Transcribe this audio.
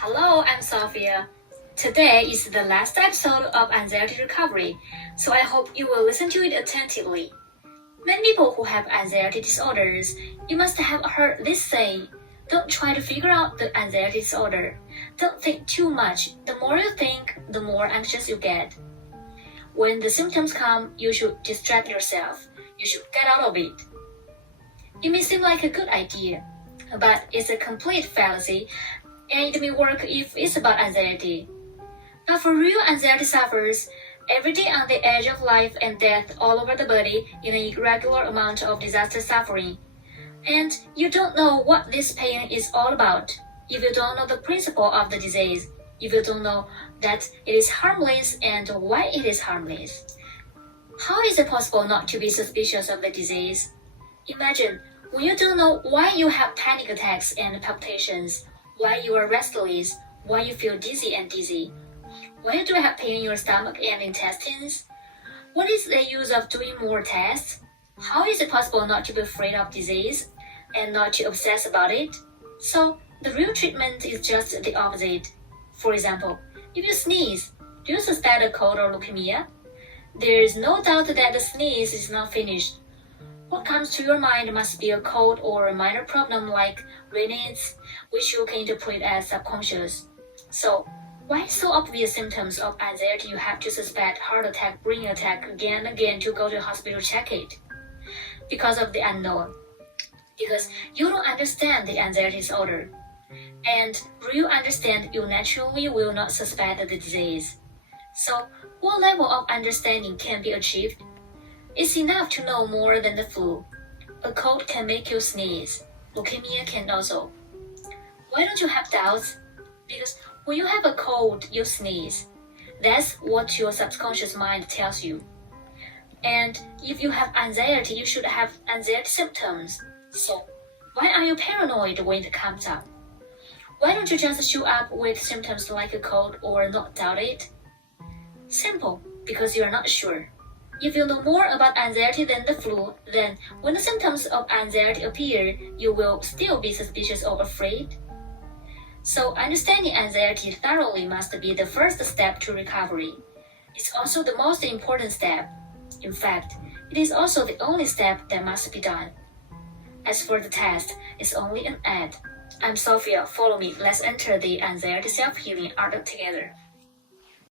Hello, I'm Sophia. Today is the last episode of Anxiety Recovery, so I hope you will listen to it attentively. Many people who have anxiety disorders, you must have heard this saying, don't try to figure out the anxiety disorder. Don't think too much. The more you think, the more anxious you get. When the symptoms come, you should distract yourself. You should get out of it. It may seem like a good idea, but it's a complete fallacy, and it may work if it's about anxiety. But for real anxiety sufferers, every day on the edge of life and death all over the body in an irregular amount of disaster suffering. And you don't know what this pain is all about. If you don't know the principle of the disease, if you don't know that it is harmless and why it is harmless. How is it possible not to be suspicious of the disease? Imagine when you don't know why you have panic attacks and palpitations, why you are restless, why you feel dizzy. Why do you have pain in your stomach and intestines? What is the use of doing more tests? How is it possible not to be afraid of disease and not to obsess about it? So, the real treatment is just the opposite. For example, if you sneeze, do you suspect a cold or leukemia? There is no doubt that the sneeze is not finished. What comes to your mind must be a cold or a minor problem like rhinitis, which you can interpret as subconscious. So, why so obvious symptoms of anxiety you have to suspect heart attack, brain attack again and again to go to hospital check it? Because of the unknown. Because you don't understand the anxiety disorder. And when you understand, you naturally will not suspect the disease. So, what level of understanding can be achieved? It's enough to know more than the flu. A cold can make you sneeze. Leukemia can also. Why don't you have doubts? Because when you have a cold, you sneeze. That's what your subconscious mind tells you. And if you have anxiety, you should have anxiety symptoms. So, why are you paranoid when it comes up? Why don't you just show up with symptoms like a cold or not doubt it? Simple, because you are not sure. If you know more about anxiety than the flu, then when the symptoms of anxiety appear, you will still be suspicious or afraid. So understanding anxiety thoroughly must be the first step to recovery. It's also the most important step. In fact, it is also the only step that must be done. As for the test, it's only an ad. I'm Sophia, follow me, let's enter the anxiety self-healing art together.